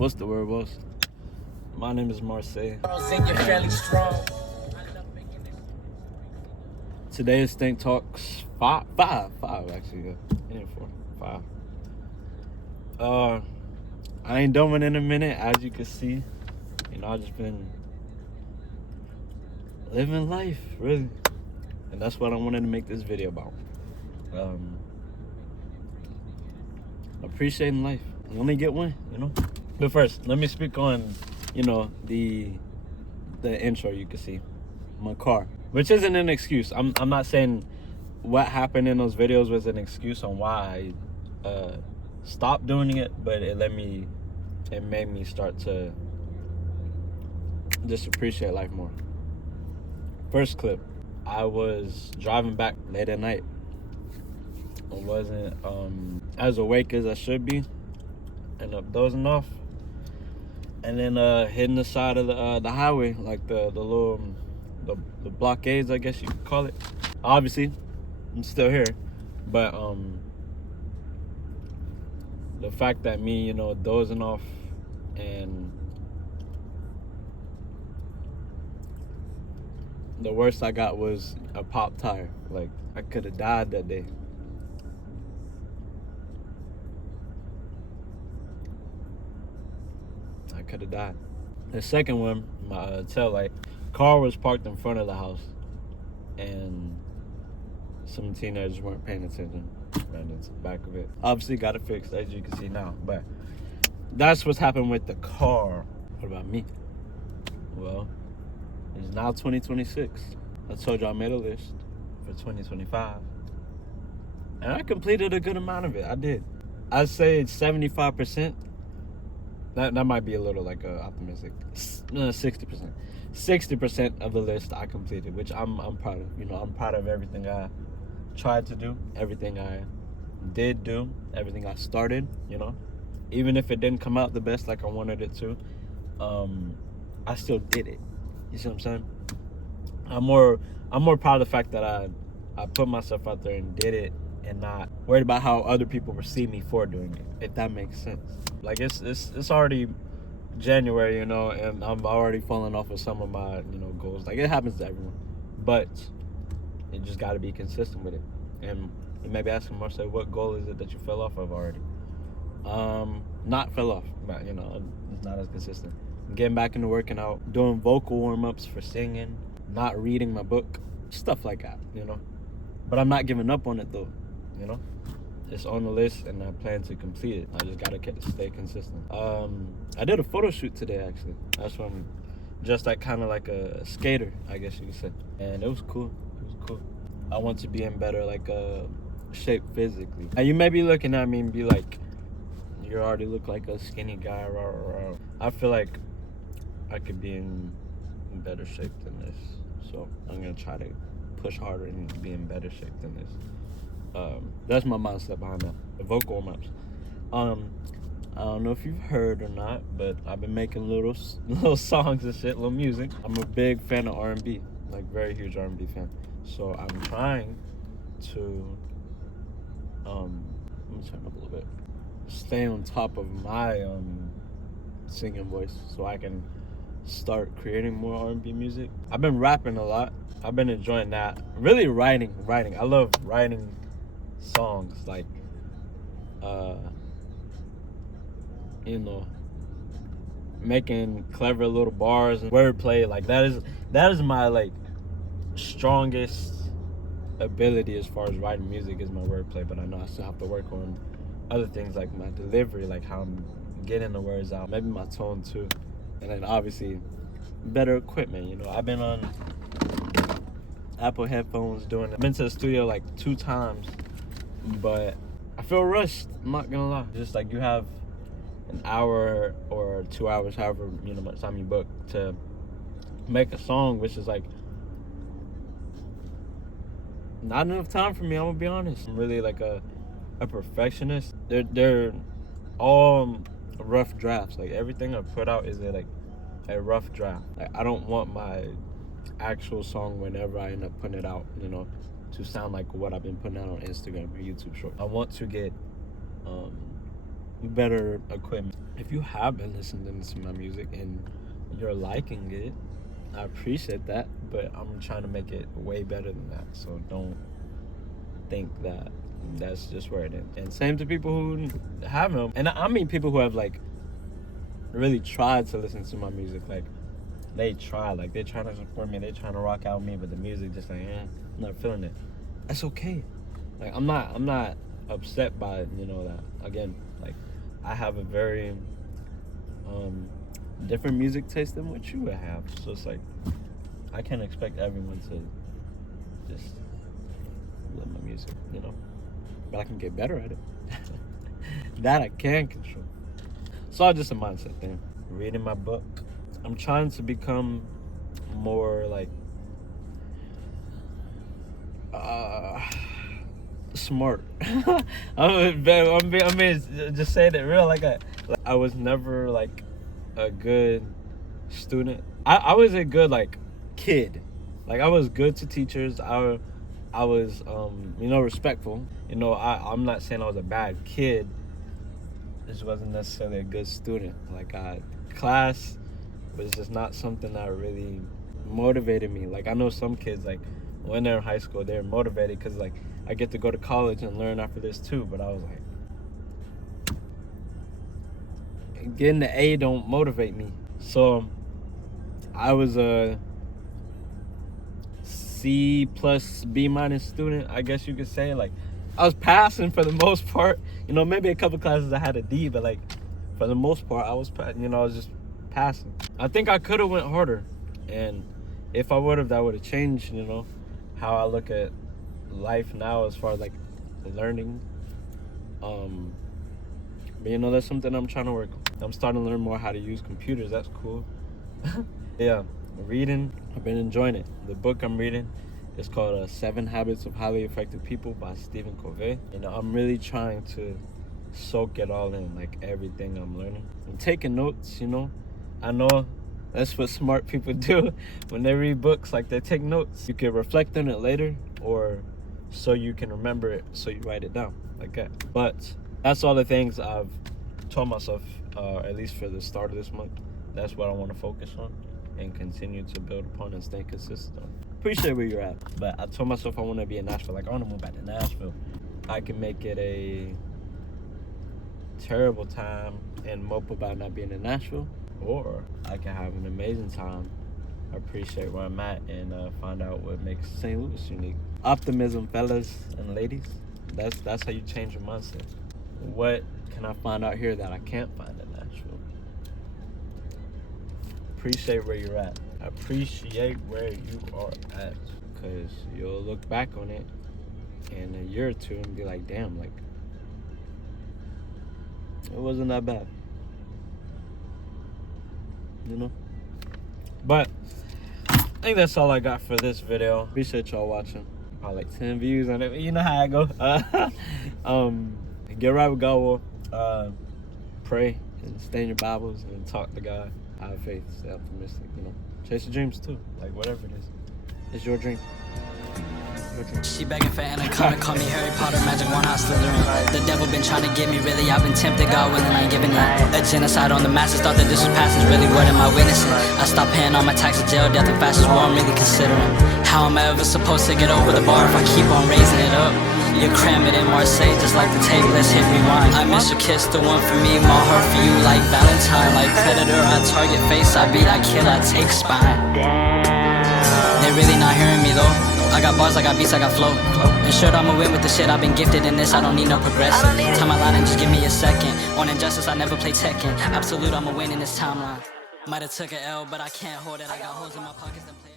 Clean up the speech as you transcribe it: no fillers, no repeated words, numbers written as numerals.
What's the word, boss? My name is Marseille. Today is Stang Talks five actually. Yeah. It ain't 4, 5. I ain't done one in a minute, as you can see. I've just been living life, really, and that's what I wanted to make this video about. Appreciating life. You only get one, But first, let me speak on, the intro. You can see my car, which isn't an excuse. I'm not saying what happened in those videos was an excuse on why I stopped doing it, but it made me start to just appreciate life more. First clip, I was driving back late at night. I wasn't as awake as I should be. Ended up dozing off, and then hitting the side of the highway, like the little the blockades, I guess you could call it. Obviously, I'm still here, but the fact that me, dozing off and the worst I got was a pop tire. Like, I could have died that day. I could have died. The second one, my tail light. Car was parked in front of the house, and some teenagers weren't paying attention. Ran into the back of it. Obviously got it fixed, as you can see now. But that's what's happened with the car. What about me? Well, it's now 2026. I told you I made a list for 2025. And I completed a good amount of it. I did. I'd say it's 75%. That might be a little optimistic. 60%. 60% of the list I completed, which I'm proud of. I'm proud of everything I tried to do, everything I did do, everything I started, Even if it didn't come out the best like I wanted it to, I still did it. You see what I'm saying? I'm more proud of the fact that I put myself out there and did it, and not worried about how other people perceive me for doing it, if that makes sense. Like, it's already January, and I'm already falling off of some of my, goals. Like, it happens to everyone, but you just got to be consistent with it. And you may be asking Marcel, what goal is it that you fell off of already? Not fell off, but it's not as consistent. Getting back into working out, doing vocal warm-ups for singing, not reading my book, stuff like that, But I'm not giving up on it though, It's on the list, and I plan to complete it. I just gotta stay consistent. I did a photo shoot today, actually. That's when, just kind of like a skater, I guess you could say, and it was cool. I want to be in better shape physically. Now, you may be looking at me and be like, you already look like a skinny guy. I feel like I could be in better shape than this, so I'm gonna try to push harder and be in better shape than this. That's my mindset behind that. The vocal warm-ups. I don't know if you've heard or not, but I've been making little songs and shit, little music. I'm a big fan of R&B, very huge R&B fan. So I'm trying to let me turn up a little bit. Stay on top of my singing voice, so I can start creating more R&B music. I've been rapping a lot. I've been enjoying that. Really writing. I love writing songs, making clever little bars and wordplay. That is my strongest ability as far as writing music, is my wordplay. But I know I still have to work on other things, like my delivery, how I'm getting the words out, maybe my tone too, and then obviously better equipment. I've been on Apple headphones doing it. I've been to the studio 2 times, but I feel rushed. I'm not gonna lie. Just you have an hour or 2 hours, however much time you book, to make a song, which is not enough time for me. I'm gonna be honest. I'm really a perfectionist. They're all rough drafts. Everything I put out is a rough draft. I don't want my actual song, whenever I end up putting it out, to sound like what I've been putting out on Instagram or YouTube Short. I want to get better equipment. If you have been listening to my music and you're liking it, I appreciate that, but I'm trying to make it way better than that. So don't think that that's just where it ends. And same to people who haven't. And I mean people who have like really tried to listen to my music. Like they try, like they're trying to support me, they're trying to rock out with me, but the music just like, I'm not feeling it. That's okay. Like I'm not upset by it, that. Again, like I have a very different music taste than what you would have. So it's like I can't expect everyone to just love my music, But I can get better at it. That I can control. It's all just a mindset thing. Reading my book. I'm trying to become more like smart. I mean, just saying it real. Like I was never like a good student. I was a good like kid. Like I was good to teachers. I was respectful. I'm not saying I was a bad kid. Just wasn't necessarily a good student. Like class was just not something that really motivated me. Like I know some kids, like when they're in high school, they're motivated because like I get to go to college and learn after this too. But I was like, getting the A don't motivate me. So I was a C plus B minus student, I guess you could say. Like I was passing for the most part. Maybe a couple classes I had a D, but like for the most part I was I was just passing. I think I could have went harder, and if I would have, that would have changed how I look at life now as far as like learning. But that's something I'm trying to work on. I'm starting to learn more how to use computers. That's cool. Yeah, reading, I've been enjoying it. The book I'm reading is called 7 Habits of Highly Effective People by Stephen Covey. I'm really trying to soak it all in, like everything I'm learning. I'm taking notes, I know that's what smart people do when they read books. Like they take notes. You can reflect on it later, or so you can remember it, so you write it down like that. But that's all the things I've told myself, at least for the start of this month. That's what I want to focus on and continue to build upon and stay consistent on. Appreciate where you're at, but I told myself I want to be in Nashville. Like I want to move back to Nashville. I can make it a terrible time and mope about not being in Nashville, or I can have an amazing time, appreciate where I'm at, and find out what makes St. Louis unique. Optimism, fellas and ladies. That's how you change your mindset. What can I find out here that I can't find in Nashville? Appreciate where you're at. Appreciate where you are at, because you'll look back on it in a year or two and be like, damn, like it wasn't that bad, But I think that's all I got for this video. Appreciate y'all watching. Probably like 10 views on it. You know how I go. Get right with God. Pray and stay in your Bibles and talk to God. Have faith. Stay optimistic. Chase your dreams too. Like whatever it is, it's your dream. She begging for Anaconda, call me Harry Potter, magic one house Slytherin. The devil been trying to get me, really, I've been tempted, God willing, I ain't giving in. A genocide on the masses, thought that this was passage, really, what am I witnessing? I stopped paying all my taxes, jail, death, and fascist war, I'm really considering. How am I ever supposed to get over the bar if I keep on raising it up? You cram it in Marseille, just like the tape, let's hit rewind. I miss your kiss, the one for me, my heart for you, like Valentine. Like Predator, I target face, I beat, I kill, I take spine. They really not hearing me though. I got bars, I got beats, I got flow. And sure, I'ma win with the shit, I've been gifted in this, I don't need no progressive. Time my line and just give me a second. On injustice, I never play Tekken. Absolute, I'ma win in this timeline. Might've took a L, but I can't hold it, I got holes in my pockets and play.